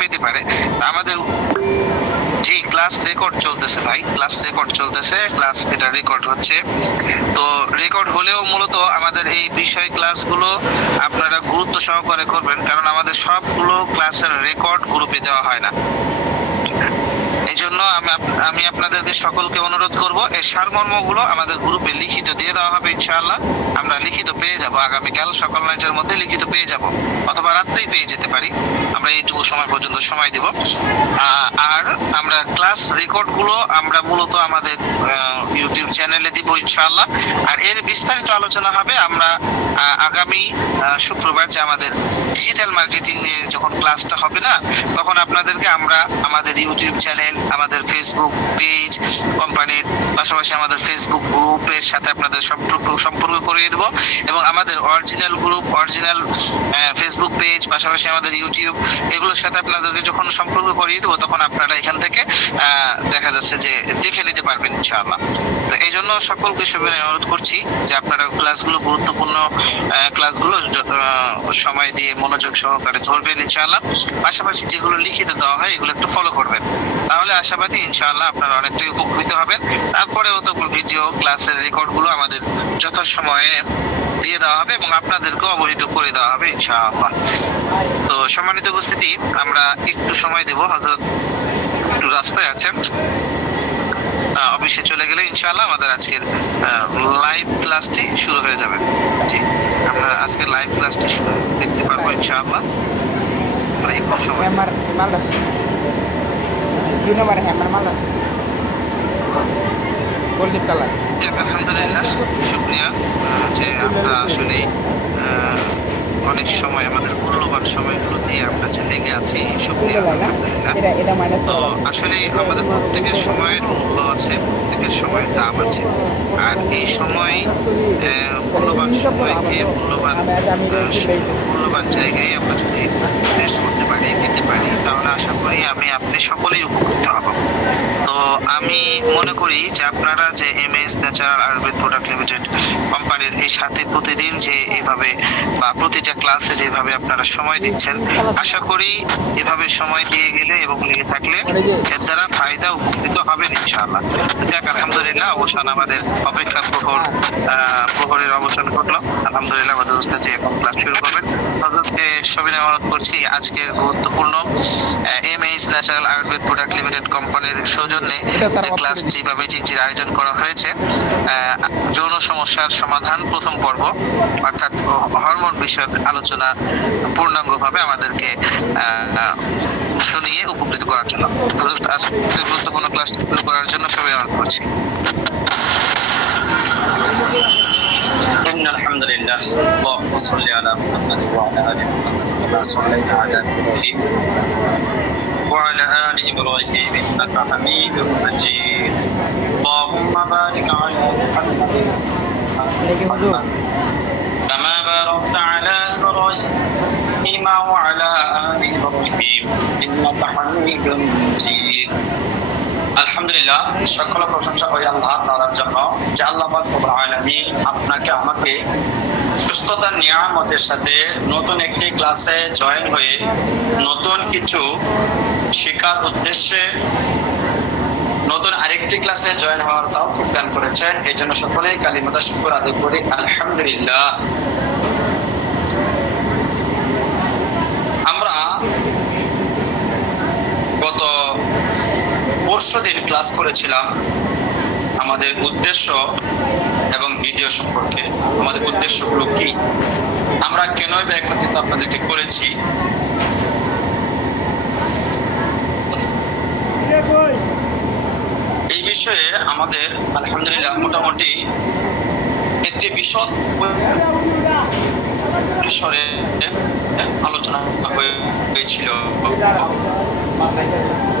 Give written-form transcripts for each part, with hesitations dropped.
পেতে পারে। আমাদের যে ক্লাস রেকর্ড চলতেছে ভাই, ক্লাস রেকর্ড চলতেছে, ক্লাস এটা রেকর্ড হচ্ছে। তো রেকর্ড হলেও মূলত আমাদের এই বিষয় ক্লাসগুলো আপনারা গুরুত্ব সহকারে করবেন, কারণ আমাদের সবগুলো ক্লাসের রেকর্ড গ্রুপে দেওয়া হয় না। এই জন্য আমি আপনাদেরকে সকলকে অনুরোধ করব, এই সারমর্মগুলো আমাদের গ্রুপে লিখিত দিয়ে দেওয়া হবে ইনশাআল্লাহ। আমরা লিখিত পেয়ে যাব আগামীকাল সকাল 9টার মধ্যে লিখিত পেয়ে যাব, অথবা রাত্রেই পেয়ে যেতে পারি। আমরা এইটুকু সময় পর্যন্ত সময় দিব। আর আমরা ক্লাস রেকর্ডগুলো আমরা মূলত আমাদের ইউটিউব চ্যানেলে দিব ইনশাআল্লাহ। আর এর বিস্তারিত আলোচনা হবে আমরা আগামী শুক্রবার, যে আমাদের ডিজিটাল মার্কেটিং নিয়ে যখন ক্লাসটা হবে না, তখন আপনাদেরকে আমরা আমাদের ইউটিউব চ্যানেল, আমাদের ফেসবুক পেজ, কোম্পানির পাশাপাশি আমাদের ফেসবুক গ্রুপের সাথে আপনাদের সম্পর্ক করিয়ে দেবো, এবং আমাদের original group, original Facebook page, পাশাপাশি আমাদের ইউটিউব, এগুলোর সাথে আপনাদেরকে যখন সম্পর্ক করিয়ে দেবো, তখন আপনারা এখান থেকে দেখা যাচ্ছে যে দেখে নিতে পারবেন ইনশাআল্লাহ। তো এই জন্য সকলকে সবিনয় অনুরোধ করছি যে আপনারা ক্লাসগুলো, গুরুত্বপূর্ণ ক্লাসগুলো সময় দিয়ে মনোযোগ সহকারে ধরবেন ইনশাআল্লাহ। পাশাপাশি যেগুলো লিখিত দেওয়া হয় এগুলো একটু ফলো করবেন, তাহলে আশাবাদী ইনশাআল্লাহ আপনারা অনেকটাই উপকৃত হবেন। তারপরেও তো ভিডিও ক্লাসের রেকর্ডগুলো আমাদের যথাসময়ে দিয়ে দেওয়া হবে এবং আপনাদেরকেও অবহিত করে দেওয়া হবে ইনশাআল্লাহ। তো সম্মানিত উপস্থিতি, আমরা একটু সময় দেব, হযরত একটু রাস্তায় আছেন, অফিসে চলে গেলে ইনশাআল্লাহ আমাদের আজকের লাইভ ক্লাসটি শুরু হয়ে যাবে। জি, আমরা আজকের লাইভ ক্লাসটি দেখতে পারবো ইনশাআল্লাহ। একটু সময় আলহামদুলিল্লাহ, শুকরিয়া যে আমরা আসলে অনেক সময় আমাদের মূল্যবান সময়গুলো দিয়ে আমরা যে লেগে আছি, শুকরিয়া আলহামদুলিল্লাহ। তো আসলে আমাদের প্রত্যেকের সময়ের মূল্য আছে, প্রত্যেকের সময়ের দাম আছে। আর এই সময় মূল্যবান সময়কে মূল্যবান জায়গায় আমরা যদি ইনভেস্ট করতে পারি, দিতে পারি, তাহলে আশা করি আপনি সকলেই উপকৃত হব। তো আমি মনে করি যে আপনারা যে MS natural Ayurveda product limited কোম্পানির এই সাথে প্রতিদিন যে এভাবে বা প্রতিটা ক্লাসে যেভাবে আপনারা সময় দিচ্ছেন, আশা করি এভাবে সময় দিয়ে গেলে এবং লেগে থাকলে এর দ্বারা ফায়দা উপকৃত হবেন ইনশাআল্লাহ। যাক আলহামদুলিল্লাহ, অবসান আমাদের অপেক্ষার প্রহরের অবসান ঘটলো আলহামদুলিল্লাহ। হযরত যে এখন ক্লাস শুরু করবেন, হযরতকে সবিনয় অনুরোধ করছি আজকের গুরুত্বপূর্ণ MS natural Ayurveda product limited কোম্পানির সৌজন্যে যে ক্লাসটি বা মিটিংটির আয়োজন করা হয়েছে, যৌন সমস্যার সমাধান প্রথম পর্ব, অর্থাৎ হরমোন বিষয়ক আলোচনা পূর্ণাঙ্গভাবে আমাদেরকে শুনিয়ে উপকৃত করার জন্য, আজকের গুরুত্বপূর্ণ ক্লাস শুরু করার জন্য সবাই অনুরোধ করছি। إن الحمد لله اللهم صل على محمد وعلى آل محمد كما صليت على إبراهيم وعلى آل إبراهيم إنك حميد مجيد اللهم بارك على محمد كما باركت على إبراهيم وعلى آل إبراهيم إنك حميد مجيد আলহামদুলিল্লাহ, সকল প্রশংসা ওই আল্লাহ তাআলার জন্য যে আল্লাহ পাক রব্বুল আলামিন আপনাকে আমাকে সুস্থতার নিয়ামতের সাথে নতুন একটি ক্লাসে জয়েন হয়ে নতুন কিছু শেখার উদ্দেশ্যে নতুন আরেকটি ক্লাসে জয়েন হওয়ার তৌফিক দান করেছেন। এই জন্য সকলেই কালিমাতুশ শুকর আদায় করি আলহামদুলিল্লাহ। আমরা গত পরশুদিন ক্লাস করেছিলাম আমাদের উদ্দেশ্য এবং ভিডিও সম্পর্কে। আমাদের উদ্দেশ্যগুলো কি, আমরা কেন একত্রিত আপনাদেরকে করেছি, এই বিষয়ে আমাদের আলহামদুলিল্লাহ মোটামুটি একটি বিশদ পরিসরে আলোচনা হয়েছিল।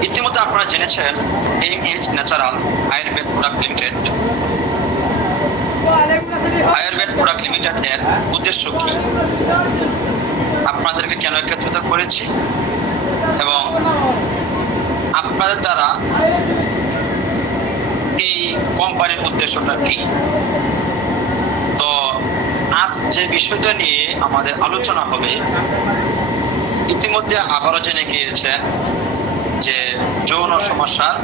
ইতিমধ্যে আপনারা জেনেছেন MS natural Ayurveda product limited, Ayurveda product limited এর উদ্দেশ্য কি, আপনাদেরকে কেন একত্রিত করেছি এবং আপনাদের দ্বারা এই কোম্পানির উদ্দেশ্যটা কি। তো আজ যে বিষয়টা নিয়ে আমাদের আলোচনা হবে ইতিমধ্যে আবারও জেনে গিয়েছেন যে যৌন সমস্যার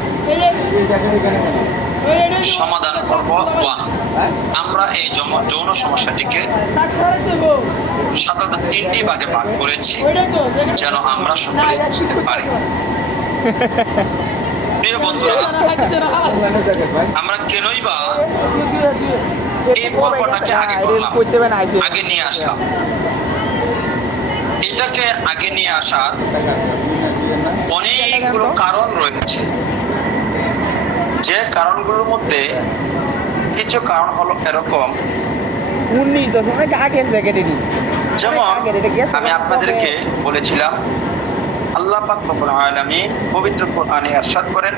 সমাধান পর্ব 1। আমরা এই যৌন সমস্যাটিকে সাধারণত 3টি ভাগে ভাগ করেছি যেন আমরা সকলে বুঝতে পারি। প্রিয় বন্ধুরা, আমরা কেনই বা এই পর্বটাকে আগে করলাম, আগে নিয়ে আসলাম। এটাকে আগে নিয়ে আসার অনেকগুলো কারণ রয়েছে, যে কারণগুলোর মধ্যে কিছু কারণ হলো এরকম, যেমন আমি আপনাদেরকে বলেছিলাম আল্লাহ পাক রব্বুল আলামিন পবিত্র কোরআনে ইরশাদ করেন,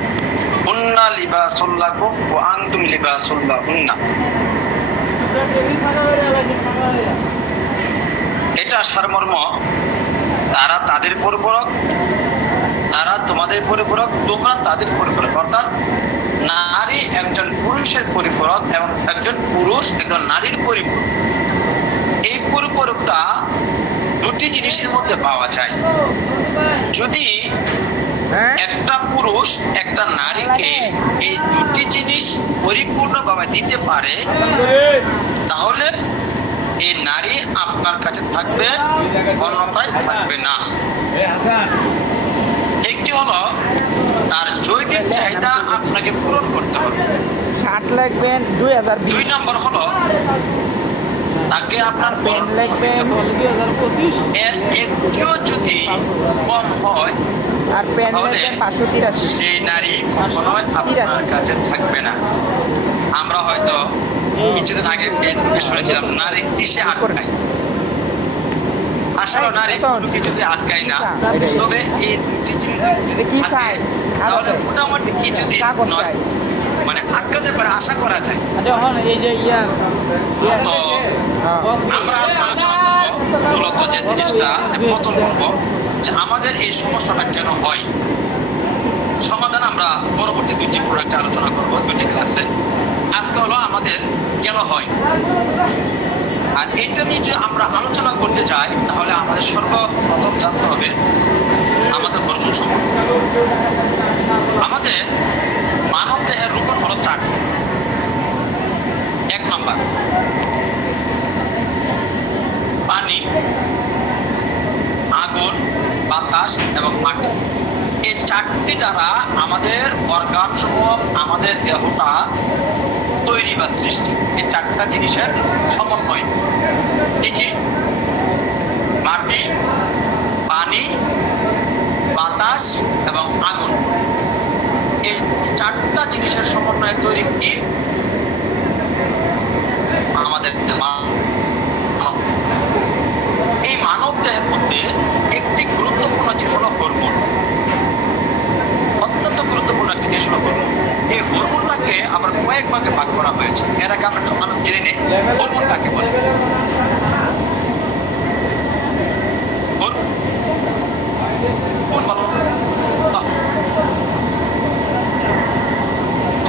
হুন্না লিবাসুল লাকুম ওয়া আনতুম লিবাসুল লাহুন্না। এটা সারমর্ম, তারা তাদের পরিপূরক, তারা তোমাদের পরিপূরক, তোমরা তাদের পরিপূরক। অর্থাৎ নারী একজন পুরুষের পরিপূরক এবং একজন পুরুষ একজন নারীর পরিপূরক। এই পরিপূরকটা দুটি জিনিসের মধ্যে পাওয়া যায়। যদি একটা পুরুষ একটা নারীকে এই দুটি জিনিস পরিপূর্ণভাবে দিতে পারে, তাহলে এই নারী আপনার কাছে থাকবে, অন্যথায় থাকবে না। একটি হলো তার জৈবিক চাহিদা আপনাকে পূরণ করতে হবে, 60 লাগবেন 2020। 2 নম্বর হলো তাকে আপনার পেন লাগবেন, এর একটিও যদি কম হয় আর পেন লাগবেন 583। সেই নারী কখনোই আপনার কাছে থাকবে না। আমরা হয়তো কিছুদিন আগে ফেসবুকে শুনেছিলাম নারী কিসে আটকায়। আসলে নারী কোনো কিছুতে আটকায় না, তবে এই দুটি জিনিস যদি থাকে তাহলে মোটামুটি কিছুদিন নয় মানে আটকাতে পারে, আশা করা যায়। তো আমরা আলোচনা করবো মূলত যে জিনিসটা প্রথম করবো যে আমাদের এই সমস্যাটা কেন হয়। সমাধান আমরা পরবর্তী 2টি প্রোডাক্টে আলোচনা করবো, 2টি ক্লাসে। আজকে হলো আমাদের কেন হয়। আর এটা নিয়ে যে আমরা আলোচনা করতে যাই, তাহলে আমাদের সর্বপ্রথম জানতে হবে আমাদের হরমোন সম্পর্কে। আমাদের মানব দেহের রূপন হলো 4টি। 1 নম্বর পানি, আগুন, বাতাস এবং মাটি। এই 4টি দ্বারা আমাদের অর্গান সমূহ, আমাদের দেহটা তৈরি বা সৃষ্টি। এই 4টা জিনিসের সমন্বয়। দেখি, মাটি, পানি, বাতাস এবং আগুন, এই 4টা জিনিসের সমন্বয়ে তৈরি কি আমাদের এই মানব দেহের মধ্যে একটি গুরুত্বপূর্ণ জিনিস হলো হরমোন। অত্যন্ত গুরুত্বপূর্ণ একটি জিনিস হলো হরমোন। এই হরমোনটাকে আবার কয়েক ভাগে ভাগ করা হয়েছে। এর আগে আমরা একটু জেনে নিই হরমোন কাকে বলে।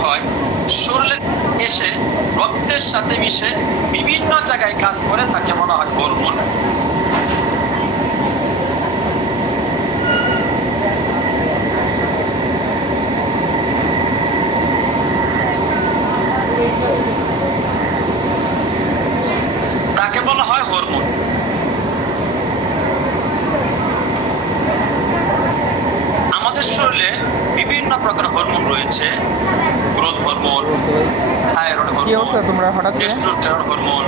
হয় শরীরে এসে রক্তের সাথে মিশে বিভিন্ন জায়গায় কাজ করে, তাকে বলা হয় হরমোন। তাকে বলা হয় হরমোন। আমাদের শরীরে বিভিন্ন প্রকার হরমোন রয়েছে। Growth hormone, thyroid hormone, testosterone hormone,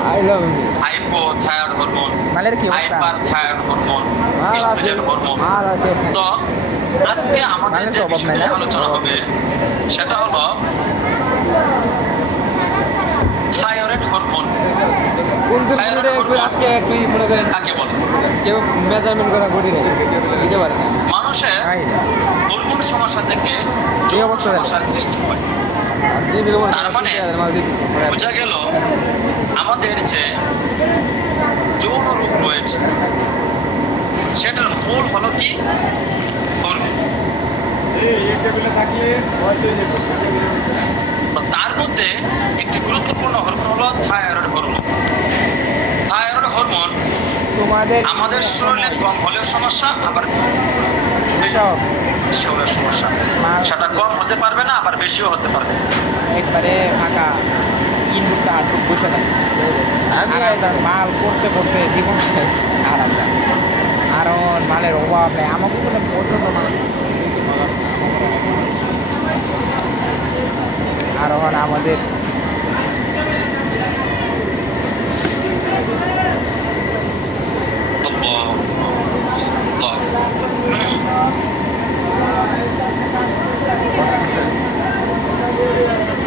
hypothyroid hormone, hyperthyroid hormone, estrogen hormone. তো আজকে আমাদের যে বিষয়ে আলোচনা হবে সেটা হলো থাইরয়েড হরমোন। কাকে বলে? মানুষের হরমোন সমস্যা থেকে যৌন সমস্যার সৃষ্টি হয়। তার মানে বোঝা গেল আমাদের যে যৌন রোগ রয়েছে সেটার মূল হলো কি হরমোন। তার মধ্যে একটি গুরুত্বপূর্ণ হরমোন হলো থাইরয়েড হরমোন। থাইরয়েড হরমোন তোমাদের আমাদের শরীরে কম হলেও সমস্যা, আবার সব বেশি হলেও সমস্যা। সেটা কম হতে পারবে না, আবার বেশিও হতে পারবে। একবারে ফাঁকা ইনপুটটা আটক বসে থাকে আর আমরা মাল করতে করতে জীবন শেষ। আর আমরা আরও মালের অভাব নেই, আমাকে কোনো পছন্দ মাল আর আমাদের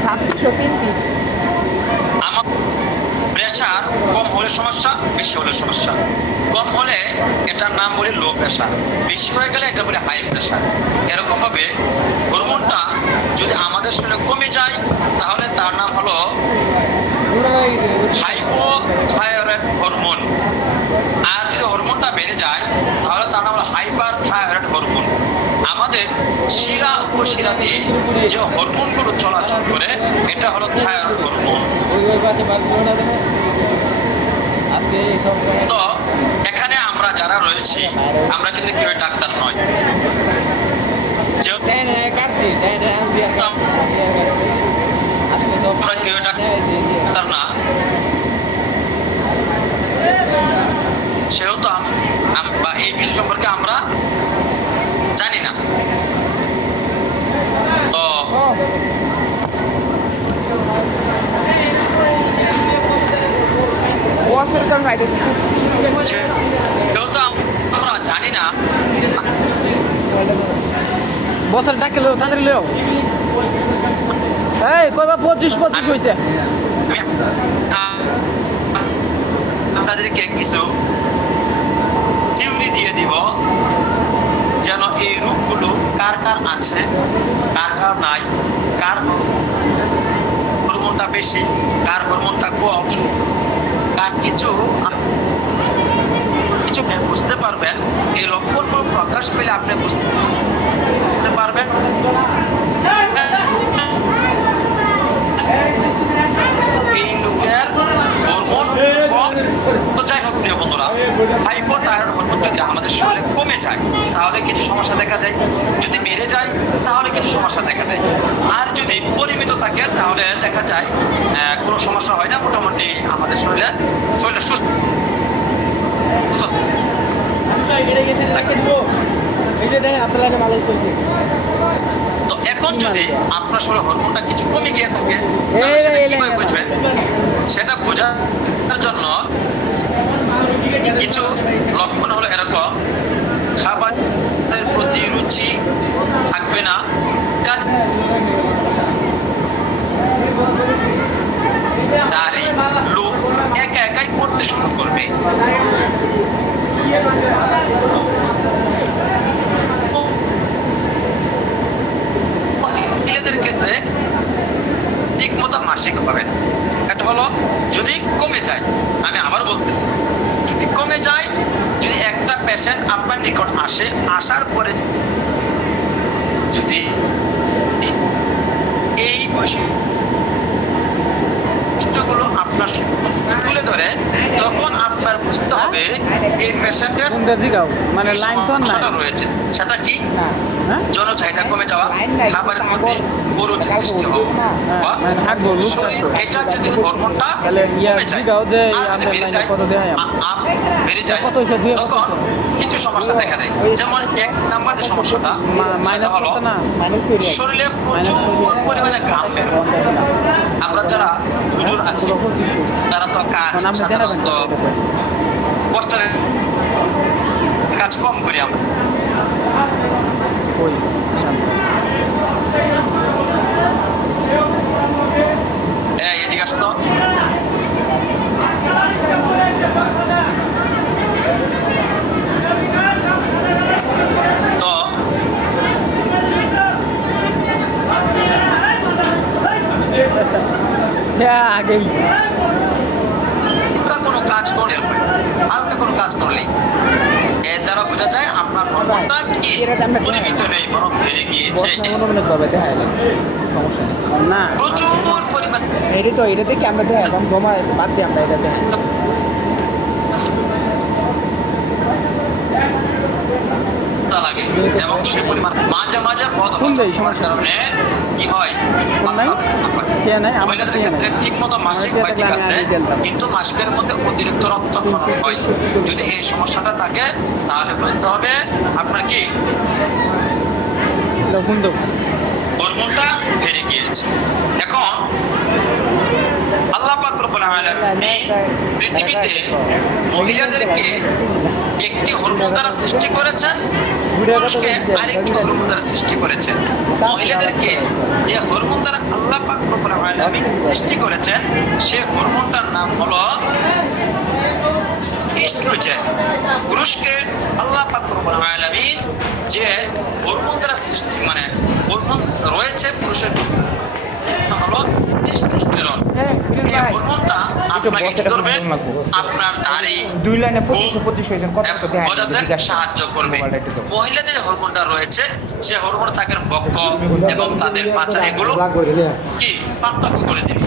ছাব্বিশশো 3 পিস আমার প্রেশার কম হলে সমস্যা, বেশি হলে সমস্যা। কম হলে এটার নাম বলি লো প্রেশার, বেশি হয়ে গেলে এটা বলি হাই প্রেশার। এরকম ভাবে হরমোনটা যদি আমাদের শরীরে কমে যায় তাহলে তার নাম হলো হাইপোথাইরয়েড হরমোন। আর যদি হরমোনটা বেড়ে যায় তাহলে তার নাম হলো হাইপার থাইরয়েড হরমোন। আমাদের শিরা উপশিরা দিয়ে যে হরমোনগুলো চলাচল করে এটা হলো থাইরয়েড হরমোন। তো এখানে আমরা যারা রয়েছি আমরা কিন্তু কেউ ডাক্তার নয়, যেহেতু আমরা কেউ ডাক্তার না, সেহেতু বা এই বিষয় সম্পর্কে আমরা জানি না। তো যেহেতু আমরা জানি না, বছর ডাকে লো তাড়াতাড়ি লো। এই কয়বা 25 হয়েছে। আপনাদেরকে কিছু থিওরি দিয়ে দিব যেন এই রূপগুলো কার কার আছে, কার কার নাই, কার হরমোনটা বেশি, কার হরমোনটা কম, কার কিছু বুঝতে পারবেন। এই লক্ষণগুলো প্রকাশ পেলে আপনি বুঝতে পারবেন এই লোকের হরমোন কম। তো যাই হোক প্রিয় বন্ধুরা, হাইপোথাইরয়েড হরমোন যদি আমাদের শরীরে কমে যায় তাহলে কিছু সমস্যা দেখা দেয়, যদি বেড়ে যায় তাহলে কিছু সমস্যা দেখা দেয়, আর যদি পরিমিত থাকে তাহলে দেখা যায় কোনো সমস্যা হয় না, মোটামুটি আমাদের শরীরে সুস্থ। তো এখন যদি আপনার শরীরে হরমোনটা কিছু কমে গিয়ে থাকে কিভাবে বুঝবেন? সেটা বোঝার জন্য কিছু লক্ষণ হলো এরকম: খাবারের প্রতি রুচি থাকবে না, কাজ দাড়ি লোক একা একাই করতে শুরু করবে, এদের ক্ষেত্রে ঠিক মতো মাসিক হবে। এটা হলো যদি কমে যায়। আমি আবার বলতেছি, যদি কমে যায়, যদি একটা পেশেন্ট আপনার নিকট আসে, আসার পরে যদি এই বৈশিষ্ট্যগুলো আপনার তুলে ধরে, তখন আপনার বুঝতে হবে এই পেশেন্টের মানে লাইন তো নাই রয়েছে। সেটা কি? হ্যাঁ? জনচাহিদা কমে যাওয়া, খাবারের মধ্যে গরুটি সৃষ্টি হওয়া, এটা যদি হরমোনটা কমে যায় আর যদি বেড়ে যায়, তখন কিছু সমস্যা দেখা দেয়। যেমন এক নাম্বার যে সমস্যাটা হলো শরীরে প্রচুর পরিমাণে ঘাম বের হয়। আমরা যারা হুজুর আছি তারা তো কাজ সাধারণত কষ্টের কাজ কম করি আমরা। এদিকে আসো তো। আগেই কোনো কাজ করলে, হালকা কোনো কাজ করলেই এর দ্বারা বোঝা যায় আপনার হরমোনটা কি পরিমিত নেই, বরং বেড়ে গিয়েছে। না প্রচুর পরিমাণ এটা তো এটাতে ক্যামেরা দেয়, জমা বাদ দিয়ে আমরা এটা দেয়। এবং সে পরিমাণ মাঝে মাঝে বদ কোন দেয় হওয়ার সমস্যা? কারণে কি হয় কোন নাই? কে নাই? আমার মহিলাদের কে নাই? ক্ষেত্রে ঠিক মতো মাসিক আমার হয় কে ঠিক থাকলে আছে, আমি গেলতাম। কিন্তু মাসিকের মধ্যে অতিরিক্ত রক্তক্ষরণ হয়। যদি এই সমস্যাটা থাকে তাহলে বুঝতে হবে আপনার কি ফোন দাও। হরমোনটা বেড়ে গিয়েছে। এখন আল্লাহ পাক রব্বুল আলামিন পৃথিবীতে মহিলাদেরকে একটি হরমোন দ্বারা সৃষ্টি করেছেন, পুরুষকে আরেকটি হরমোন দ্বারা সৃষ্টি করেছেন। মহিলাদেরকে যে হরমোন দ্বারা আল্লাহ পাক রব্বুল আলামিন সৃষ্টি করেছেন সে হরমোনটার নাম হলো ইস্ট্রোজেন। পুরুষকে আল্লাহ পাক রব্বুল আলামিন যে হরমোন দ্বারা সৃষ্টি মানে হরমোন রয়েছে পুরুষের হলো টেস্টোস্টেরন। এই হরমোনটা আপনাকে কি করবে? আপনার দাড়ি, 2 লাইনে বুক 25 হয়েছেন কত কত দেখা গজাতে সাহায্য করবে। মহিলাদের যে হরমোনটা রয়েছে সে হরমোন তাদের বক্ষ এবং তাদের পাচা এগুলো কি পার্থক্য করে দিবে।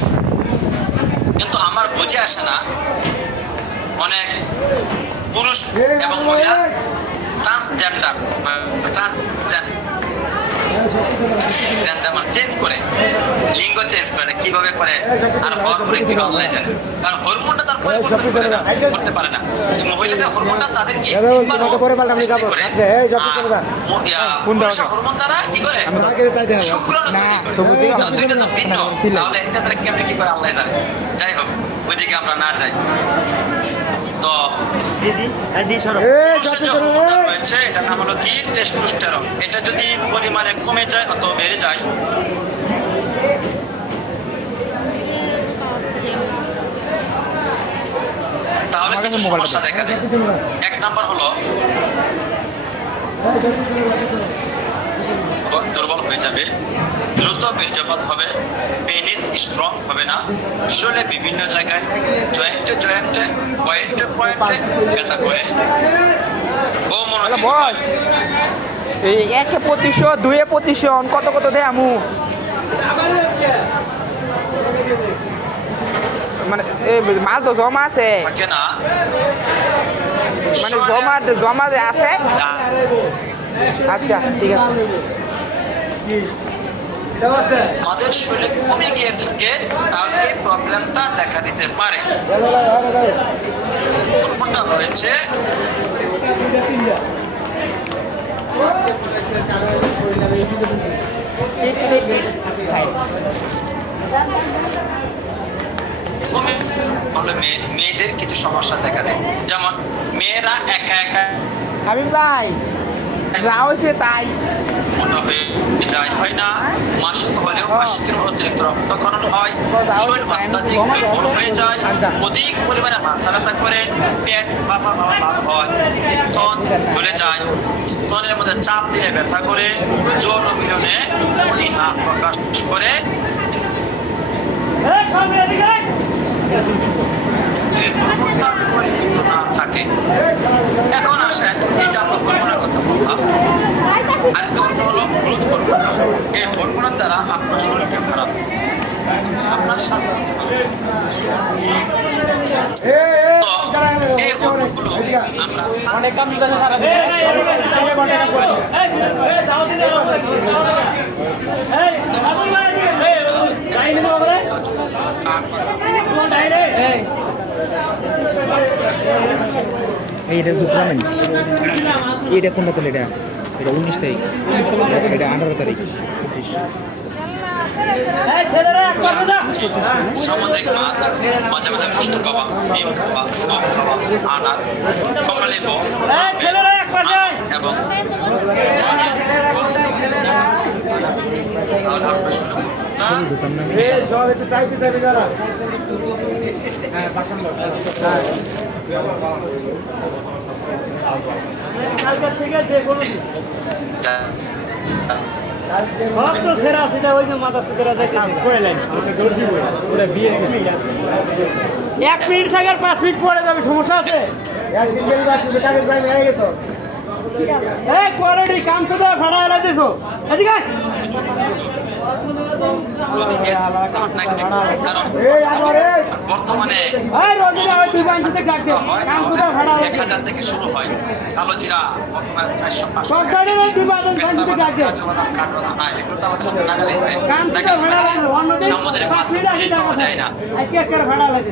কিন্তু আমার বুঝে আসে না, অনেক পুরুষ এবং মহিলা ট্রান্সজেন্ডার চেঞ্জ করে, লিঙ্গ চেঞ্জ করে, কিভাবে করে আর হওয়ার পরে কি অনলাইন জানে, কারণ হরমোনটা তার পরিবর্তন করতে পারে না। মহিলাদের হরমোনটা তাদের কি হরমোন তারা কি করে শুক্রাণু তৈরি করে। দুইটা তো ভিন্ন, তাহলে এটা তারা কেমনে কি করে আল্লাহ জানে। যাই হোক, ওইদিকে আমরা না যাই। তো পুরুষের যে হরমোনটা রয়েছে এটার নাম হলো কি টেস্টোস্টেরন। এটা যদি পরিমাণে কমে যায় অথবা বেড়ে যায় তাহলে কিছু সমস্যা দেখা দেয়। এক নাম্বার হলো দুর্বল হয়ে যাবে, দ্রুত বীর্যপাত হবে, পেনিস স্ট্রং হবে না, শরীরে বিভিন্ন জায়গায় জয়েন্টে পয়েন্টে ব্যথা করে, বস এই 1-25 2-25 কত কত দেয় আমু মানে মাল তো জমা আছে থাকে না, মানে জমা যে আছে। আচ্ছা ঠিক আছে। আমাদের শরীরে কমে গিয়ে থাকে তাহলে এই প্রবলেমটা দেখা দিতে পারে। হরমোনটা রয়েছে কমে হলে মেয়েদের কিছু সমস্যা দেখা দেয়, যেমন মেয়েরা একা একা হাবিব ভাই যা হয়েছে তাই মোটা হয়ে যায়, হয় না, মাসিক হলেও মাসিকের অতিরিক্ত রক্তক্ষরণ হয়, শরীর অত্যাধিক দুর্বল হয়ে যায়, অধিক পরিমাণে মাথা ব্যথা করে, পেট ফাঁপা ভাব হয়, স্তন ফুলে যায়, স্তনের মধ্যে চাপ দিলে ব্যথা করে, যৌন মিলনে অনীহা প্রকাশ করে, না থাকে। এখন আসেন এই যে আমরা হরমোনের কথা বললাম, আরেকটা হরমোন হলো হলুদ হরমোন। এই হরমোনের দ্বারা আপনার শরীরকে খারাপ, আপনার স্বাস্থ্য এই হরমোনগুলো আমরা অনেক কাম করে সারা দিন এইটা বুঝলাম এটা কোনটা তাহলে এটা 19 তারিখ, এটা 18 তারিখ 25। সামুদ্রিক মাছ, মাঝে মাঝে পুষ্ট খাওয়া, ডিম খাওয়া, দুধ খাওয়া, আনার, কমলা লেবু এবং এক মিনিট থাকে আর 5 মিনিট পরে যাবে, সমস্যা আছে? এই কোয়ালিটি কাম তো ভাড়া এলা দিছো, এদিকে কারণ বর্তমানে এই রোজিরা ওই 2 পাঁচশোতে ডাক দে কাম তো ভাড়া লাগে 1000 থেকে শুরু হয় কালো জিরা বর্তমানে 400 সরকারের ওই 2 পাঁচশোতে ডাক দে কাম তো ভাড়া লাগে অন্যদিন 5 মিনিট আগে দেখা যায় না আজকে একটা ভাড়া লাগে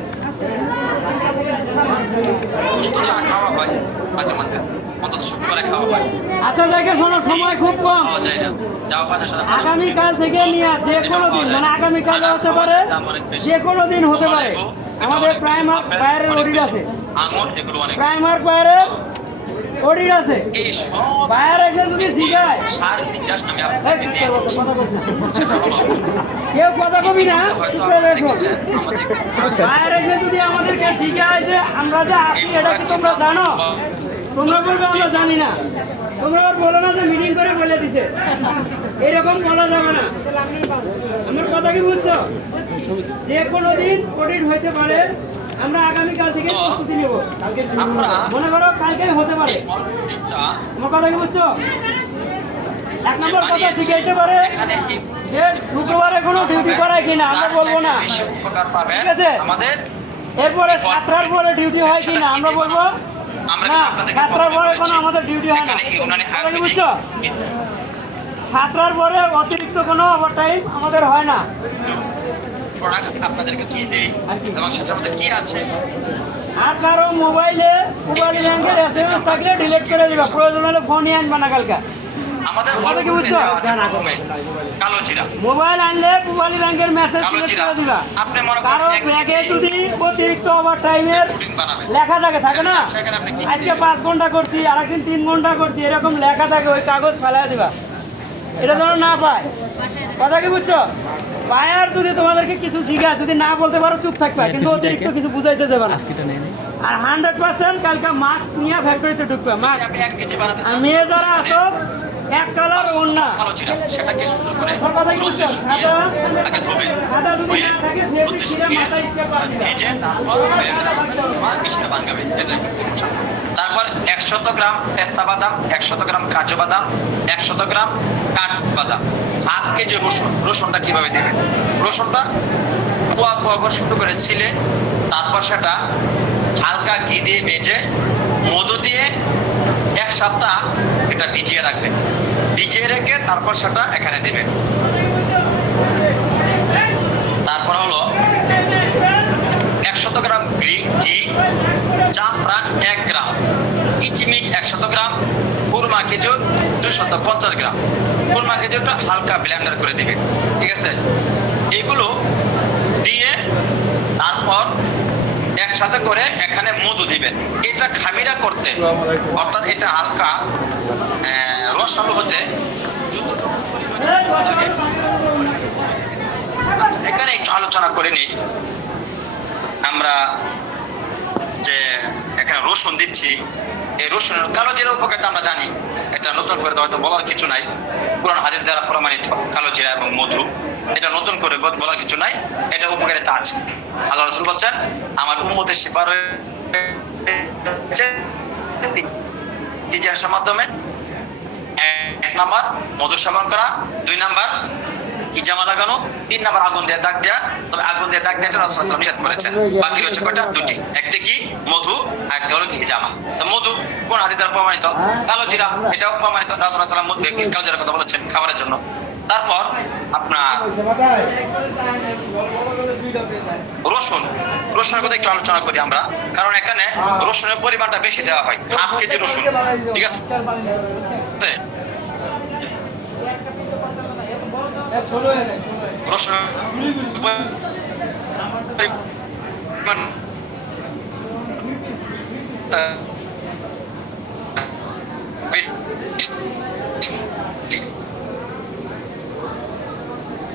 খাওয়া হয় মাঝে মাঝে অন্তত শুক্রবারে খাওয়া হয় আচ্ছা দেখে শোনো সময় খুব কম পাওয়া যায় না যাওয়া পাওয়ার সাথে আগামীকাল থেকে নিয়ে যে কোনো দিন মানে আগামীকাল হতে পারে যে কোনো দিন হতে পারে আমাদের প্রাইমার ফায়ারের অডিট আছে আঙুর এগুলো অনেক প্রাইমার ফায়ারের অডিট আছে এই সব ফায়ার এসে যদি জিগায় সার জিজ্ঞাস আমি আপনাকে দিয়ে সেটা হলো কেউ কথা কবি না চুপ করে রেখো আমাদের ফায়ার এসে যদি আমাদেরকে জিগায় যে আমরা যে আসি এটা কি তোমরা জানো তোমরা বলবে আমরা জানি না তোমরা আবার বলো না যে মিটিং করে বলে দিছে এরকম বলা যাবে না আমার কথা কি বুঝছো যে কোনো দিন অডিট হইতে পারে আমরা আগামীকাল থেকে প্রস্তুতি নেব আমরা মনে করো কালকে হতে পারে অনেকটা আমার কথা কি বুঝছো 1 নম্বর কথা শিখাইতে পারে এখানে যে শুক্রবারে কোনো ডিউটি করায় কিনা আমরা বলবো না বেশি উপকার পাবে ঠিক আছে? আমাদের এরপরে 7টার পরে ডিউটি হয় কিনা আমরা বলবো আমরা না কিন্তু আপনাদেরকে 7টার পরে বলতে কোনো পেরেছি। আমাদের ডিউটি হয় না এখানে ইউনানি কথা কি বুঝছো 7টার পরে অতিরিক্ত কোনো ওভারটাইম আমাদের হয় না প্রোডাক্ট আপনাদেরকে কি দেই এবং সেটার মধ্যে কি আছে আর কারো মোবাইলে ব্যাংকের SMS থাকলে ডিলিট করে দিবা প্রয়োজন হলে ফোনই আনবা না কালকে আমাদের কথা কি বুঝছো? কালো জিরা মোবাইল আনলে পুবালি ব্যাংকের মেসেজ কালো ডিলিট জিরা করে দিবা আপনি মনে কারো করেন এক ব্যাগে কেজি যদি অতিরিক্ত ওভারটাইমের পুডিং বানাবেন লেখা থাকে না সেখানে আপনি কি আজকে 5 ঘন্টা করছি আরেকদিন 3 ঘন্টা করছি এরকম লেখা থাকে ওই কাগজ ফেলা দিবা এটা যেন না পায় কথা কি বুঝছো পায়ার যদি তোমাদেরকে কিছু জিজ্ঞাসা যদি না বলতে পারো চুপ থাকবে কিন্তু অতিরিক্ত কিছু বুঝাইতে দেবে না আর 100% কালকে মাস্ক নিয়ে ফ্যাক্টরিতে ঢুকবে মাস্ক আপনি 1 কেজি বানাতে আর চান মেয়ে যারা আছো এক কালার ওন্না কালো জিরা সেটাকে সুন্দর করে আমার কথা কি বুঝছো খাতা আগে ধুবেন খাতা যদি না থাকে ফেব্রিক ছিঁড়ে মাথায় স্কেপ করে দিবা ভেজে তারপর মিশিয়ে ভাঙাবেন এটাই সমস্যা। তারপর 100 গ্রাম পেস্তা বাদাম 100 গ্রাম কাজু বাদাম 100 গ্রাম কাঠ বাদাম 8 কেজি রসুনটা কিভাবে দেবেন রসুনটা কুয়া কুয়া করে শুরু করে ছিলে তারপর সেটা হালকা ঘি দিয়ে ভেজে মধু দিয়ে 1 সপ্তাহ এটা ভিজিয়ে রাখবেন ভিজিয়ে রেখে তারপর সেটা এখানে দেবেন তারপর হলো 100 গ্রাম ঘি জাফরান 1 গ্রাম কিচমিচ 100 গ্রাম কুরমা খেজুর 250 গ্রাম কুরমা খেজুরটা হালকা ব্লেন্ডার করে দিবেন ঠিক আছে এগুলো দিয়ে তারপর একসাথে করে এখানে মধু দিবেন এটা খামিরা করতে অর্থাৎ এটা হালকা রসালো হতে এখানে একটু আলোচনা করে নিই আমরা যে এখানে রসুন দিচ্ছি এই রসুনের কালো জিরা উপকারটা আমরা জানি এটা নতুন করে তো হয়তো বলার কিছু নাই পুরান হাদিস দ্বারা প্রমাণিত কালো জিরা এবং মধু এটা নতুন করে বলার কিছু নাই এটা উপকারিতা আছে আল্লাহ রাসূল বলছেন আমার উম্মতের শিফা রয়েছে তিনটার মাধ্যমে 1 নাম্বার মধু সেবন করা 2 নাম্বার ইজামা লাগানো 3 নাম্বার আগুন দিয়ে দাগ দেয়া তবে আগুন দিয়ে দাগ দেওয়াটা রাসূল সাল্লাল্লাহু আলাইহি ওয়াসাল্লাম নিষেধ করেছেন বাকি হচ্ছে কয়টা দুটি একটা কি মধু আর একটা হলো কি ইজামা তো মধু কোন হাদিস দ্বারা প্রমাণিত কালো জিরা এটাও প্রমাণিত রাসূল সাল্লাল্লাহু আলাইহি ওয়াসাল্লাম মধ্যে কালো জিরার কথা বলেছেন খাবারের জন্য তারপর আপনার রসুনের কথা একটু আলোচনা করি আমরা কারণ এখানে রসুনের পরিমাণটা বেশি দেওয়া হয় 1/2 কেজি রসুন ঠিক আছে রসুন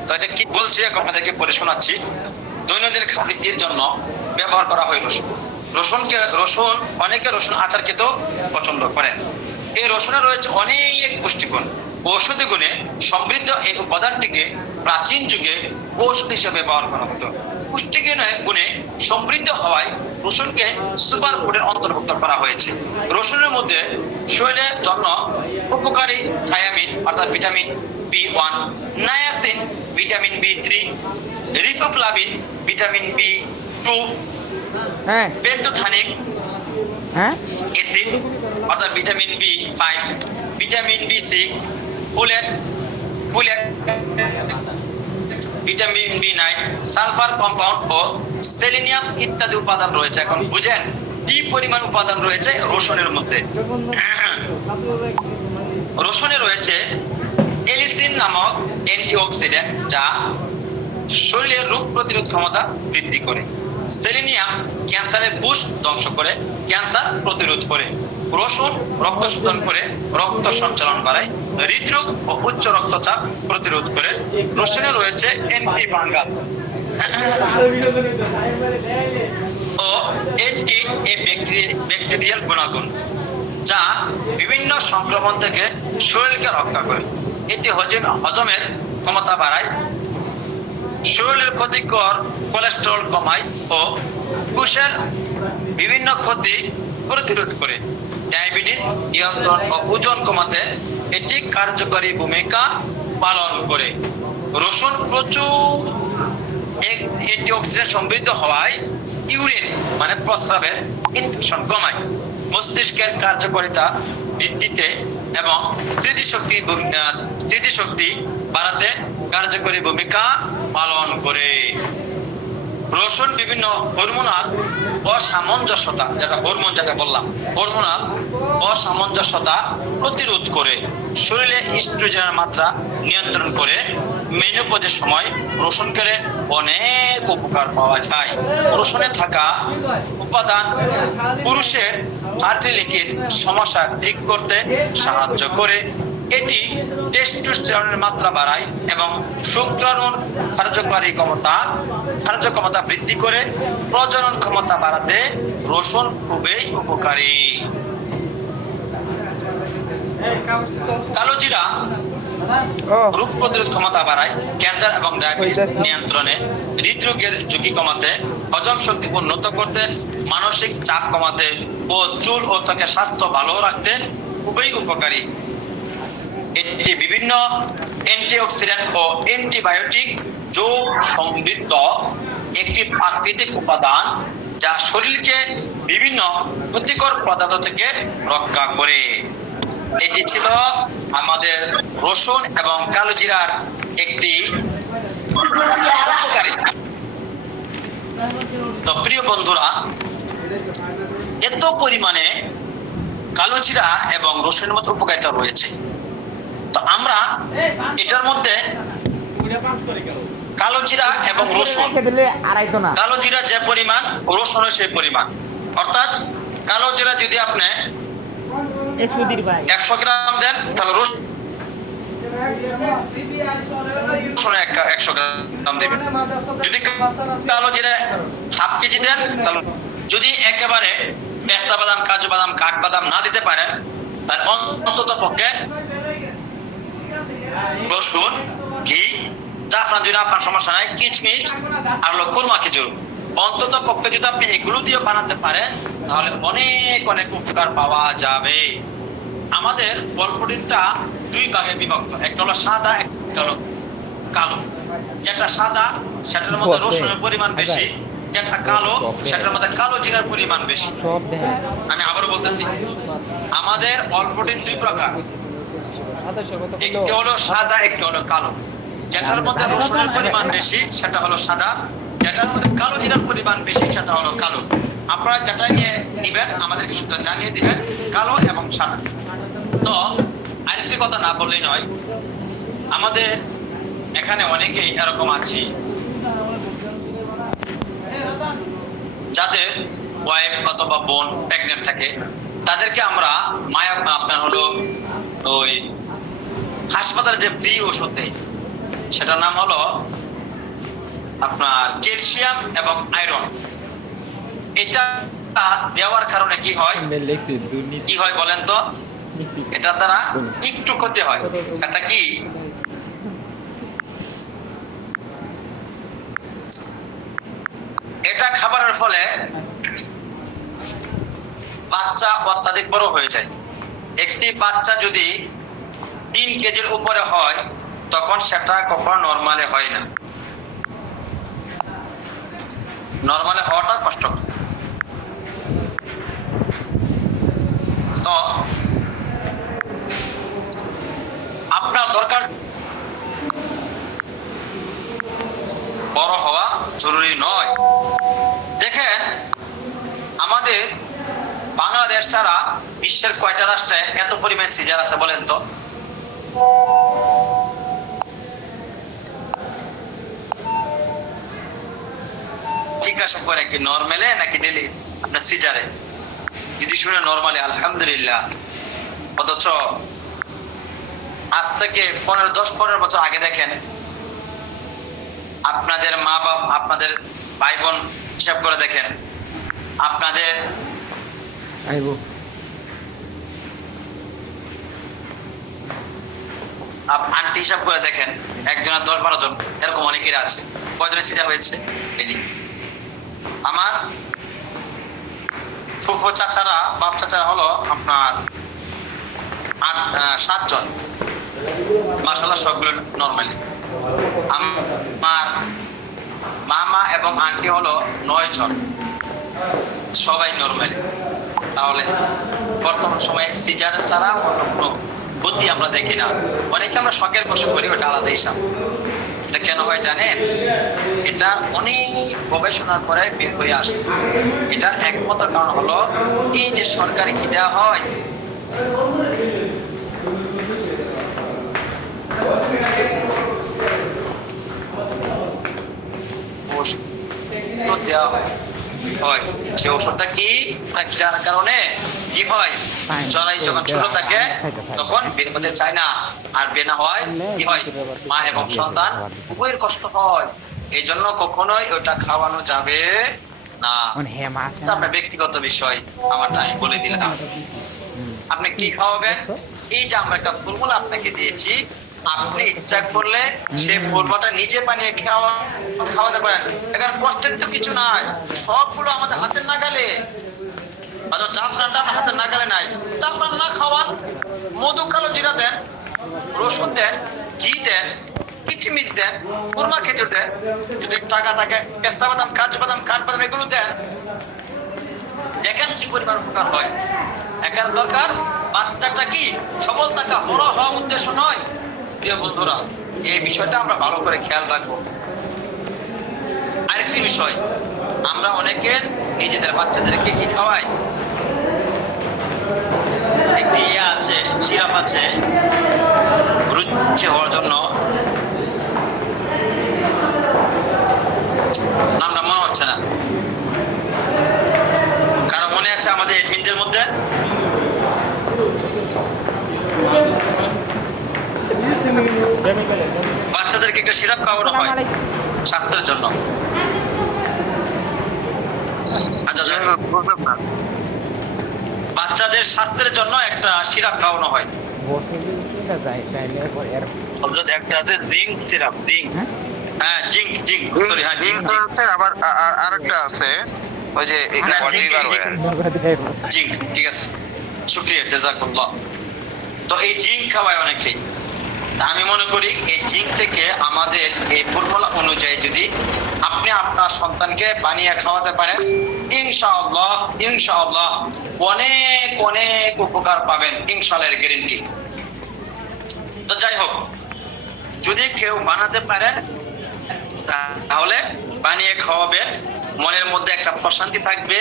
তো এটা কি বলছে আপনাদেরকে পড়ে শোনাচ্ছি দৈনন্দিন খাদ্যের জন্য ব্যবহার করা হয় রসুন অনেকে রসুন আচার খেতেও পছন্দ করেন এই রসুনে রয়েছে অনেক পুষ্টিগুণ ঔষধি গুণে সমৃদ্ধ এই উপাদানটিকে প্রাচীন যুগে ঔষধ হিসেবে ব্যবহার করা হতো পুষ্টি গুণে সমৃদ্ধ হওয়ায় রসুনকে সুপার ফুডের অন্তর্ভুক্ত করা হয়েছে রসুনের মধ্যে শরীরের জন্য উপকারী থায়ামিন অর্থাৎ vitamin B B1, niacin vitamin B3, riboflavin vitamin B2, হ্যাঁ পেন্টোথানিক হ্যাঁ অ্যাসিড অর্থাৎ vitamin B5, vitamin B6, folate vitamin B9, sulphur compound ও সেলেনিয়াম ইত্যাদি উপাদান রয়েছে। এখন বুঝেন কি পরিমাণ উপাদান রয়েছে রসুনের মধ্যে। রসুনে রয়েছে এলিসিন নামক অ্যান্টিঅক্সিডেন্ট যা শরীরের রোগ প্রতিরোধ ক্ষমতা বৃদ্ধি করে। সেলেনিয়াম ক্যান্সারের কোষ ধ্বংস করে, ক্যান্সার প্রতিরোধ করে। রসুন রক্ত শোধন করে, রক্ত সঞ্চালন বাড়ায়, হৃদরোগ ও উচ্চ রক্তচাপ প্রতিরোধ করে। রসুনে রয়েছে অ্যান্টি ফাঙ্গাল ও অ্যান্টি ব্যাকটেরিয়াল গুণাগুণ যা বিভিন্ন সংক্রমণ থেকে শরীরকে রক্ষা করে। এটি হজমের ক্ষমতা বাড়ায়, শরীরের ক্ষতিকর কোলেস্টেরল কমায় ও কোষের বিভিন্ন ক্ষতি প্রতিরোধ করে। ডায়াবেটিস নিয়ন্ত্রণ ও ওজন কমাতে এটি কার্যকরী ভূমিকা পালন করে। রসুন প্রচুর অ্যান্টিঅক্সিডেন্ট সমৃদ্ধ হওয়ায় ইউরিন মানে প্রস্রাবের ইনফেকশন কমায়, মস্তিষ্কের কার্যকারিতা বৃদ্ধিতে এবং স্মৃতিশক্তি বাড়াতে কার্যকরী ভূমিকা পালন করে। রসুন বিভিন্ন হরমোনাল অসামঞ্জস্যতা, যেটা বললাম, হরমোনাল অসামঞ্জস্যতা প্রতিরোধ করে, শরীরে ইস্ট্রোজেনের মাত্রা নিয়ন্ত্রণ করে। মেনোপজের সময় রসুন খেলে অনেক উপকার পাওয়া যায়। রসুনে থাকা উপাদান পুরুষের ফার্টিলিটির সমস্যা ঠিক করতে সাহায্য করে। এটি টেস্টোস্টেরনের মাত্রা বাড়ায় এবং শুক্রাণুর কার্যক্ষমতা বৃদ্ধি করে। প্রজনন ক্ষমতা বাড়াতে রসুন খুবই উপকারী। কালোজিরা রোগ প্রতিরোধ ক্ষমতা বাড়ায়, ক্যান্সার এবং ডায়াবেটিস নিয়ন্ত্রণে, হৃদরোগের ঝুঁকি কমাতে, হজম শক্তি উন্নত করতে, মানসিক চাপ কমাতে ও চুল ও ত্বকের স্বাস্থ্য ভালো রাখতে খুবই উপকারী। এটি বিভিন্ন অ্যান্টিঅক্সিডেন্ট ও অ্যান্টিবায়োটিক যোগ সমৃদ্ধ একটি প্রাকৃতিক উপাদান যা শরীরকে বিভিন্ন ক্ষতিকর পদার্থ থেকে রক্ষা করে। এটি ছিল আমাদের রসুন এবং কালোজিরার একটি উপকারিতা। তো প্রিয় বন্ধুরা, এত পরিমাণে কালোজিরা এবং রসুনের মধ্যে উপকারিতা রয়েছে, তো আমরা এটার মধ্যে কালোজিরা এবং রসুন, কালোজিরা যে পরিমাণ রসুনের সেই পরিমাণ, অর্থাৎ কালোজিরা যদি আপনি 100 গ্রাম দেন তাহলে রসুন 100 গ্রাম দেবেন। যদি কালোজিরা হাফ কেজি দেন, তাহলে যদি একেবারে পেস্তা বাদাম, কাজু বাদাম, কাঠবাদাম না দিতে পারেন, তাহলে অন্তত পক্ষে রসুন, ঘি, জাফরান যদি আপনার সমস্যা নাই, কিচমিচ আর খুরমা খেজুর, অন্তত পক্ষে যদি আপনি এগুলো দিয়ে বানাতে পারেন তাহলে অনেক অনেক উপকার পাওয়া যাবে। আমাদের বলপ্রোটিনটা 2 ভাগে বিভক্ত, একটা হলো সাদা, একটা হলো কালো। যেটা সাদা সেটার মধ্যে রসুনের পরিমাণ বেশি, যেটা কালো সেটার মধ্যে কালো জিরার পরিমাণ বেশি। আমি আবারও বলতেছি, আমাদের বলপ্রোটিন 2 প্রকার, একটি হলো সাদা, একটি হলো কালো। যেটার মধ্যে রসুনের পরিমাণ বেশি সেটা হলো সাদা, যেটার মধ্যে কালো জিরার পরিমাণ বেশি সেটা হলো কালো। আপনারা যেটা নিয়ে নিবেন আমাদেরকে শুধু জানিয়ে দিবেন, কালো এবং সাদা। তো আরেকটি কথা না বললেই নয়, আমাদের এখানে অনেকেই এরকম আছি যাদের ওয়াইফ অথবা বোন প্রেগনেন্ট থাকে, তাদেরকে আমরা আপনার হলো ওই হাসপাতালে যে ফ্রি ওষুধ দেয়, সেটার নাম হলো আপনার ক্যালসিয়াম এবং আয়রন। এটা দেওয়ার কারণে কি হয় বলেন তো? এটা দ্বারা একটু ক্ষতি হয়। এটা কি? এটা খাবারের ফলে বাচ্চা অত্যাধিক বড় হয়ে যায়। একটি বাচ্চা যদি 3 কেজির উপরে হয় তখন সেটা কখনো নর্মালে হয় না। নর্মালে হওয়াটা কষ্টকর। তো আপনার দরকার বড় হওয়া জরুরি নয়। দেখেন আমাদের বাংলাদেশ ছাড়া বিশ্বের কয়টা রাষ্ট্রে এত পরিমাণ সিজার আছে বলেন তো? জিজ্ঞাসা করে কি নর্মালে নাকি ডেলি আপনার সিজারে? যদি শুনে নর্মালি আলহামদুলিল্লাহ, অথচ আজ থেকে 10-15 বছর আগে দেখেন আপনাদের মা বাপ, আপনাদের ভাই বোন হিসাব করে দেখেন, আপনাদের আন্টি হিসাব করে দেখেন, একজনের 10-12 জন এরকম অনেকের আছে। কয়জনের সিজার হয়েছে? আমার ফুফু চাচারা, বাপ চাচারা হলো আপনার 7 জন, মাশাআল্লাহ সবগুলো নরমালি। আমার মামা এবং আন্টি হলো 9 জন, সবাই নরমালি। তাহলে বর্তমান সময়ে সিজার ছাড়া কোনো বুদ্ধি আমরা দেখি না। অনেকে আমরা শখের বসে করি, ওটা আলাদা হিসাব। এটা কেন হয় জানেন? এটা অনেক গবেষণার পরে বের হয়ে আসছে। এটার একমাত্র কারণ হলো এই যে সরকারি কি দেওয়া হয়, দেওয়া হয় সে ওষুধটা কি, যার কারণে কি হয়, জরাই যখন ছোট থাকে তখন বের হতে চায় না, আর বের না হয় কি হয়, মা এবং সন্তান উভয়ের কষ্ট হয়। এই জন্য কখনোই ওটা খাওয়ানো যাবে না। আপনার ব্যক্তিগত বিষয়, আমারটা আমি বলে দিলাম। আপনি কি খাওয়াবেন? এই যে আমরা একটা ফর্মুলা আপনাকে দিয়েছি, আপনি ইচ্ছা করলে সে ফর্মুলাটা নিজে বানিয়ে খাওয়াতে পারেন। এখানে কষ্টের তো কিছু নাই, সবগুলো আমাদের হাতের নাগালে। জাফরানটা আপনার হাতের নাগালে নাই, জাফরান না খাওয়ান, মধু, কালো জিরা দেন, রসুন দেন, ঘি দেন, কিচমিচ দেন, কুরমা খেজুর দেন, যদি টাকা থাকে পেস্তা বাদাম, কাজু বাদাম, কাঠবাদাম এগুলো দেন, দেখেন কি পরিমাণ উপকার হয়। এখানে দরকার বাচ্চাটা কি সবল থাকা, বড় হওয়া উদ্দেশ্য নয়। প্রিয় বন্ধুরা, এই বিষয়টা আমরা ভালো করে খেয়াল রাখবো। আরেকটি বিষয়, আমরা অনেকে নিজেদের বাচ্চাদেরকে কি খাওয়াই, একটি আছে সিরাপ আছে রুচি হওয়ার জন্য, নামটা মনে হচ্ছে না, কারো মনে আছে আমাদের এডমিনদের মধ্যে? বাচ্চাদেরকে একটা সিরাপ খাওয়ানো হয় স্বাস্থ্যের জন্য। বাচ্চাদের স্বাস্থ্যের জন্য একটা সিরাপ খাওয়ানো হয়, একটা আছে জিঙ্ক সিরাপ, জিঙ্ক, হ্যাঁ জিঙ্ক, জিঙ্ক, সরি, হ্যাঁ জিঙ্ক আছে, আবার আরেকটা আছে ওই যে জিঙ্ক। ঠিক আছে, শুকরিয়া, জাযাকাল্লাহ। তো এই জিঙ্ক খাওয়ায় অনেকেই। আমি মনে করি এই জিঙ্ক থেকে আমাদের এই ফর্মুলা অনুযায়ী যদি আপনি আপনার সন্তানকে বানিয়ে খাওয়াতে পারেন, ইনশাআল্লাহ ইনশাআল্লাহ অনেক অনেক উপকার পাবেন, ইনশাআল্লাহ গ্যারান্টি। তো যাই হোক, যদি কেউ বানাতে পারেন তাহলে বানিয়ে খাওয়াবেন, মনের মধ্যে একটা প্রশান্তি থাকবে,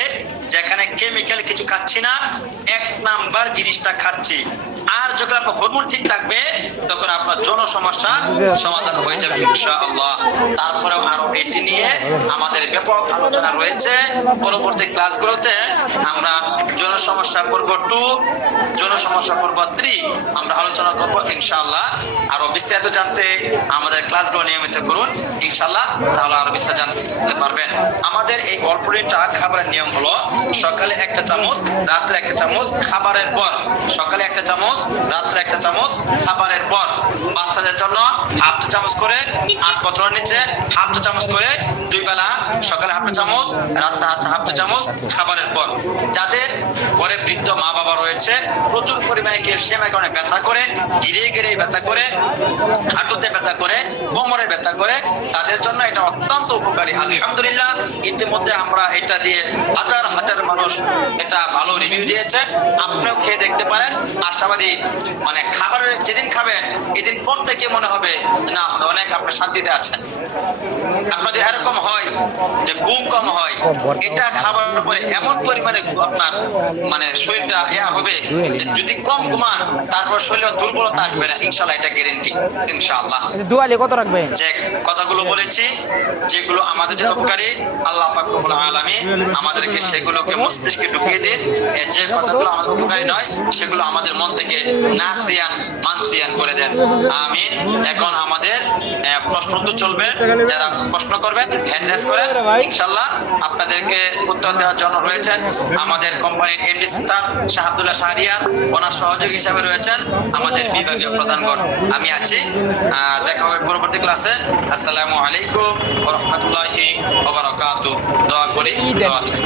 যেখানে কেমিক্যাল কিছু খাচ্ছি না, 1 নাম্বার জিনিসটা খাচ্ছি। আর যখন আপনার হরমোন ঠিক থাকবে তখন আপনার যৌন সমস্যা সমাধান হয়ে যাবে ইনশাআল্লাহ। তারপরে আরো এটি নিয়ে আমাদের ব্যাপক আলোচনা রয়েছে। পরবর্তী ক্লাসগুলোতে আমরা যৌন সমস্যা পর্ব 2, যৌন সমস্যা পর্ব 3 আমরা আলোচনা করব ইনশাআল্লাহ। আরো বিস্তারিত জানতে আমাদের ক্লাসগুলো নিয়মিত করুন ইনশাআল্লাহ, তাহলে আরো বিস্তারিত জানতে পারবেন। আমাদের এই অল্প লিটার খাবারের নিয়ম হলো সকালে 1 চামচ, রাত্রে 1 চামচ, খাবারের পর সকালে 1 চামচ, রাত্রে 1 চা চামচ খাবারের পর। বাচ্চাদের জন্য হাফ চা চামচ করে, 8 বছরের নিচে হাফ চা চামচ করে 2 বেলা, সকালে হাফ চা চামচ, রাত্রে হাফ চা চামচ খাবারের পর। যাদের পরে বৃদ্ধ মা বাবা রয়েছে, প্রচুর পরিমাণে ক্যালসিয়ামের কারণে ব্যথা করে, গিরে ব্যথা করে, হাঁটুতে ব্যথা করে, কোমরে ব্যথা করে, তাদের জন্য এটা অত্যন্ত উপকারী। আলহামদুলিল্লাহ, ইতিমধ্যে আমরা এটা দিয়ে হাজার হাজার মানুষ এটা ভালো রিভিউ দিয়েছে। আপনিও খেয়ে দেখতে পারেন। আশাবাদী, মানে খাবারের যেদিন খাবেন এদিন পর থেকে মনে হবে না অনেক আপনি শান্তিতে আছেন। আপনাদের এরকম হয় যে ঘুম কম হয়, এটা খাবার পরে এমন পরিমাণে আপনার মানে শরীরটা হবে যে যদি কম ঘুমান তারপর শরীরে দুর্বলতা আসবে না, ইনশাআল্লাহ এটা গ্যারেন্টি ইনশাআল্লাহ। দুয়ালে কত রাখবেন? যে কথাগুলো বলেছি, যেগুলো আমাদের জন্য উপকারী, আল্লাহ পাক রব্বুল আলামিন আমাদেরকে সেগুলোকে মস্তিষ্কে ঢুকিয়ে দিন। যে কথাগুলো আমাদের উপকারী নয় সেগুলো আমাদের মন থেকে নাসিয়ান মানসিয়ান করে দেন, আমিন। এখন আমাদের প্রশ্ন উত্তর চলবে। যারা প্রশ্ন করবেন হ্যান্ড রেজ করেন, ইনশাআল্লাহ আপনাদেরকে উত্তর দেওয়ার জন্য রয়েছেন আমাদের কোম্পানির এমডি স্যার শাহ আব্দুল্লাহ শাহরিয়ার, ওনার সহযোগী হিসেবে রয়েছেন আমাদের বিভাগীয় প্রধানগণ। আমি আছি। দেখা হবে পরবর্তী ক্লাসে। আসসালামু আলাইকুম ওয়া রাহমাতুল্লাহি ওয়া বারাকাতুহু। দোয়া করি, দোয়া চাই।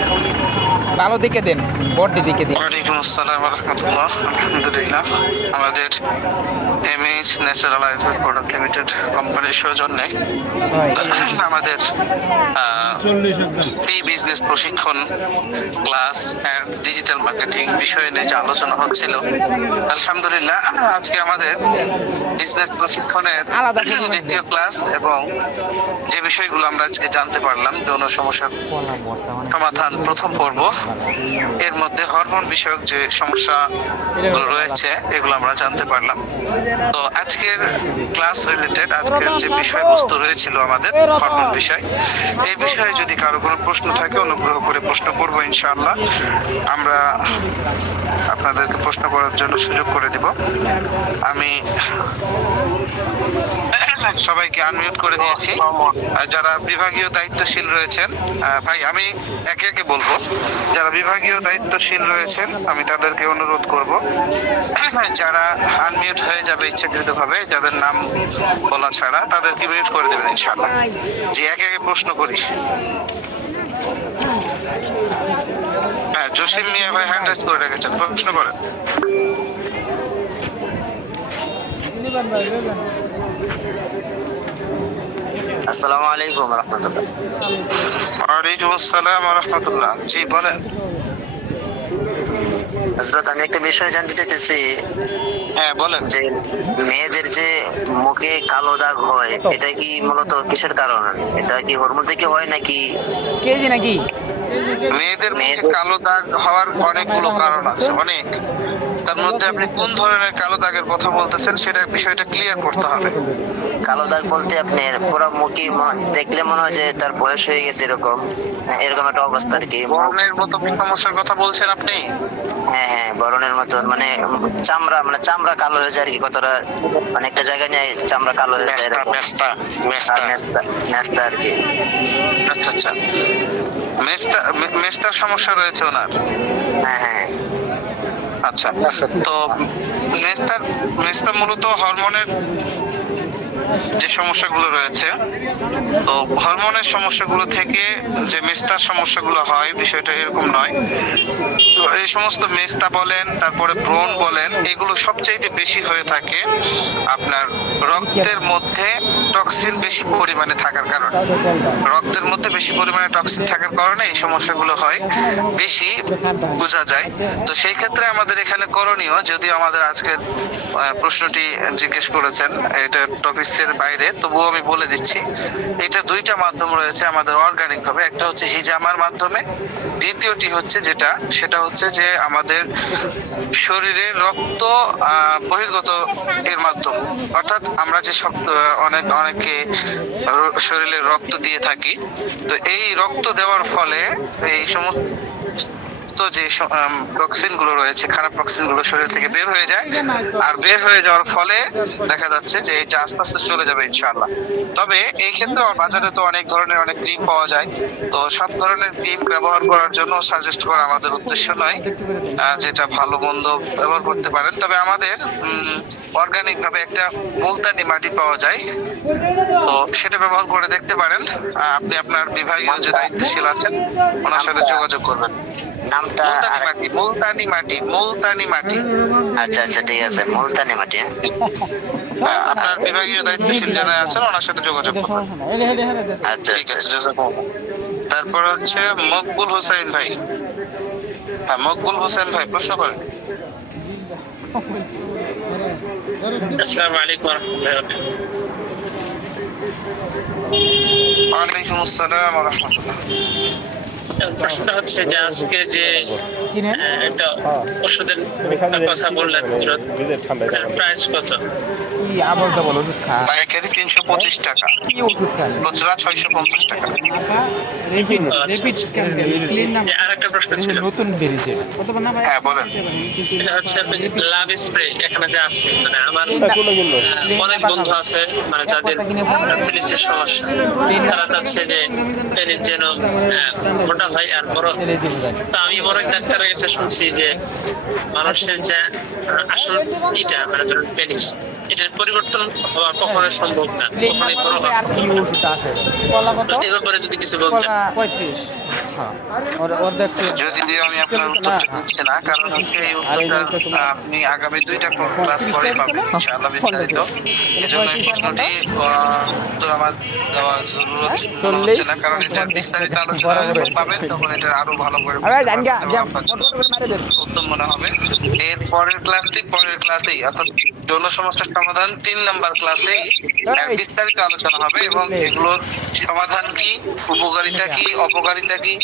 ভালো দিকে দেন, বডি দিকে দিন। ওয়ালাইকুম আসসালাম ওয়া রাহমাতুল্লাহ। আলহামদুলিল্লাহ, আমাদের এমএইচ ন্যাচারালাইজ প্রোডাক্ট লিমিটেড কোম্পানির সৌজন্যে আমাদের বিজনেস প্রশিক্ষণ ক্লাস এন্ড ডিজিটাল মার্কেটিং বিষয় নিয়ে যে আলোচনা হচ্ছিল, আলহামদুলিল্লাহ আজকে আমাদের বিজনেস প্রশিক্ষণের দ্বিতীয় ক্লাস এবং যে বিষয়গুলো আমরা আজকে জানতে পারলাম, যৌন সমস্যার সমাধান প্রথম পর্ব। এর মধ্যে হরমোন বিষয়ক যে সমস্যা রয়েছে এগুলো আমরা জানতে পারলাম। তো আজকের ক্লাস রিলেটেড আজকের যে বিষয়বস্তু রয়েছিল আমাদের হরমোন বিষয়, এই বিষয়ে যদি কারো কোনো প্রশ্ন থাকে অনুগ্রহ করে প্রশ্ন করবো ইনশাআল্লাহ। আমরা আপনাদেরকে প্রশ্ন করার জন্য সুযোগ করে দিব। আমি সবাইকে আনমিউট করে দিয়েছি। যারা বিভাগীয় দায়িত্বশীল রয়েছেন, ভাই আমি একে একে বলবো, যারা বিভাগীয় দায়িত্বশীল রয়েছেন আমি তাদেরকে অনুরোধ করব, যারা আনমিউট হয়ে যাবে ইচ্ছাকৃতভাবে, যাদের নাম বলা ছাড়া, তাদেরকে মিউট করে দেবেন ইনশাআল্লাহ। যে একে একে প্রশ্ন করি। হ্যাঁ, জসিম মিয়া ভাই হ্যান্ড রাইজ করে রেখেছেন, প্রশ্ন করেন। আসসালামু আলাইকুম রাহমাতুল্লাহ। ওয়ালাইকুম আসসালাম ওয়া রাহমাতুল্লাহ। জি বলেন। হযরত, আমি একটা বিষয় জানতে চাইতেছি। হ্যাঁ বলেন। যে মেয়েদের যে মুখে কালো দাগ হয়, এটা কি মূলত কিসের কারণে? এটা কি হরমোন থেকে হয় নাকি? কেজি নাকি? মেয়েদের মুখে কালো দাগ হওয়ার অনেকগুলো কারণ আছে, অনেক। তার মধ্যে আপনি কোন ধরনের কালো দাগের কথা বলতেছেন সেটা বিষয়টা ক্লিয়ার করতে হবে। কালো দাগ বলতে আপনার পুরো মুখে দেখলে মনে হয় যে তার বয়স হয়ে গেছে, এরকম এরকম একটা অবস্থা আর কি। বরণের মতো সমস্যার কথা বলছেন আপনি? হ্যাঁ হ্যাঁ, বরণের মতন, মানে চামড়া কালো হয়ে যায় আর কি। কতটা মানে একটা জায়গায় নিয়ে চামড়া কালো হয়ে যায়, মেস্তা আর কি। আচ্ছা আচ্ছা, মেস্তার সমস্যা রয়েছে ওনার? হ্যাঁ হ্যাঁ। আচ্ছা, তো মেস্তা মূলত হরমোনের যে সমস্যাগুলো রয়েছে, তো হরমোনের সমস্যাগুলো থেকে যে মেস্তার সমস্যাগুলো হয় বিষয়টা এরকম নয়। তো এই সমস্ত মেস্তা বলেন, তারপরে ব্রণ বলেন, এগুলো সবচাইতে বেশি হয়ে থাকে আপনার রক্তের মধ্যে টক্সিন বেশি পরিমাণে থাকার কারণে। রক্তের মধ্যে বেশি পরিমাণে টক্সিন থাকার কারণে এই সমস্যাগুলো হয়, বেশি বোঝা যায়। তো সেই ক্ষেত্রে আমাদের এখানে করণীয়, যদিও আমাদের আজকের প্রশ্নটি জিজ্ঞেস করেছেন এটা টপিকসের বাইরে, তবুও আমি বলে দিচ্ছি। এটা দুইটা মাধ্যম রয়েছে আমাদের অর্গানিক ভাবে। একটা হচ্ছে হিজামার মাধ্যমে, দ্বিতীয়টি হচ্ছে সেটা হচ্ছে যে আমাদের শরীরের রক্ত বহির্গত এর মাধ্যম। অর্থাৎ আমরা যে অনেকে শরীরে রক্ত দিয়ে থাকি, তো এই রক্ত দেওয়ার ফলে এই সমস্ত বিষাক্ত যে টক্সিন গুলো রয়েছে, খারাপ টক্সিন গুলো শরীর থেকে বের হয়ে যায়, আর বের হয়ে যাওয়ার ফলে দেখা যাচ্ছে যে এটা আস্তে আস্তে চলে যাবে ইনশাআল্লাহ। তবে এই ক্ষেত্রে বাজারে তো অনেক ধরনের অনেক ক্রিম পাওয়া যায়, তো সব ধরনের ক্রিম ব্যবহার করার জন্য সাজেস্ট করা আমাদের উদ্দেশ্য নয়। যেটা ভালো মন্দ ব্যবহার করতে পারেন, তবে আমাদের অর্গানিক ভাবে একটা মুলতানি মাটি পাওয়া যায়, তো সেটা ব্যবহার করে দেখতে পারেন। আপনি আপনার বিভাগীয় যে দায়িত্বশীল আছেন ওনার সাথে যোগাযোগ করবেন। নামটা মুলতানি মাটি, মুলতানি মাটি। আচ্ছা আচ্ছা ঠিক আছে, মুলতানি মাটি। আপনার বিভাগীয় দায়িত্বশীল যারা আছেন ওনার সাথে যোগাযোগ করবেন। আচ্ছা ঠিক আচ্ছা আছে, জাযাকাল্লাহ। তারপর হচ্ছে মকবুল হোসেন ভাই। হ্যাঁ, মকবুল হোসেন ভাই প্রশ্ন করেন। আসসালামু আলাইকুম ওয়া রাহমাতুল্লাহি ওয়া বারাকাতুহু। ওয়ালাইকুম আসসালাম ওয়া রাহমাতুল্লাহ। প্রশ্নটা হচ্ছে যে আজকে যে কিনে একটা ওষুধের কথা বললেন এটার প্রাইস কত? কি আবল তাবল ওষুধ খা, পাইকারি 325 টাকা, কি ওষুধ খান? খুচরা 650 টাকা। রেপিড ক্লিন নাম যে আরেকটা প্রশ্ন ছিল, নতুন বেরিয়েছে কত না ভাই? হ্যাঁ, বলেন। এটা হচ্ছে লাভ স্প্রে এখানে যে আছে, মানে আমার অনেক বন্ধু আছে মানে যাদের পেনিসের সমস্যা, তারা চাচ্ছে যে পেনিস যেন মোটা হয় আর বড় হয়। তো আমি অনেক ডাক্তারের কাছে শুনছি যে মানুষের যে আসল এটা মানে ধরুন পেনিস, এটার পরিবর্তন হওয়া কখনোই সম্ভব না, কখনোই বড় হবে না। কি ওষুধ আছে? কলা কত? তো এ ব্যাপারে যদি কিছু বলতেন। কলা 35। হ্যাঁ, ওর দেখতে যদি আমি আপনার উত্তরটা দিচ্ছি না, কারণ হচ্ছে এই উত্তরটা আপনি আগামী 2টা ক্লাস পরে পাবেন ইনশাআল্লাহ বিস্তারিত। এজন্য এই প্রশ্নটি উত্তর আমার দেওয়া জরুরত মনে হচ্ছে না, কারণ এটা বিস্তারিত আলোচনা যখন পাবেন তখন এটা আরো ভালো করে উত্তম মনে হবে। এর পরের ক্লাসেই অর্থাৎ যৌন সমস্যার সমাধান 3 নাম্বার ক্লাসে বিস্তারিত আলোচনা হবে, এবং এগুলোর সমাধান কি, উপকারিতা কি, অপকারিতা কি,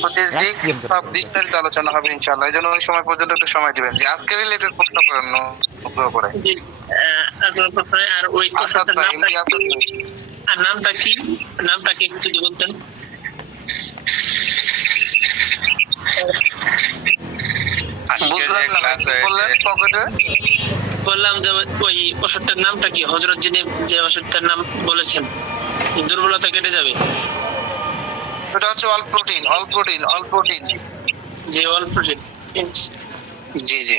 ক্ষতির দিক সব বিস্তারিত আলোচনা হবে ইনশাআল্লাহ। এই জন্য ওই সময় পর্যন্ত একটু সময় দিবেন। যে আজকে রিলেটেড প্রশ্ন করেন অনুগ্রহ করে। আর ওই আসাদ ভাই, এমডি আসাদ ভাই। আর নামটা কি, নামটা কি একটু যদি বলতেন। বুঝলাম না ভাই, কি বললেন পকেটে? বললাম যে ওই ওষুধটার নামটা কি, হযরত যিনি যে ওষুধটার নাম বলেছেন দুর্বলতা কেটে যাবে, এটা হচ্ছে অল প্রোটিন। যে অল প্রোটিন। জি জি।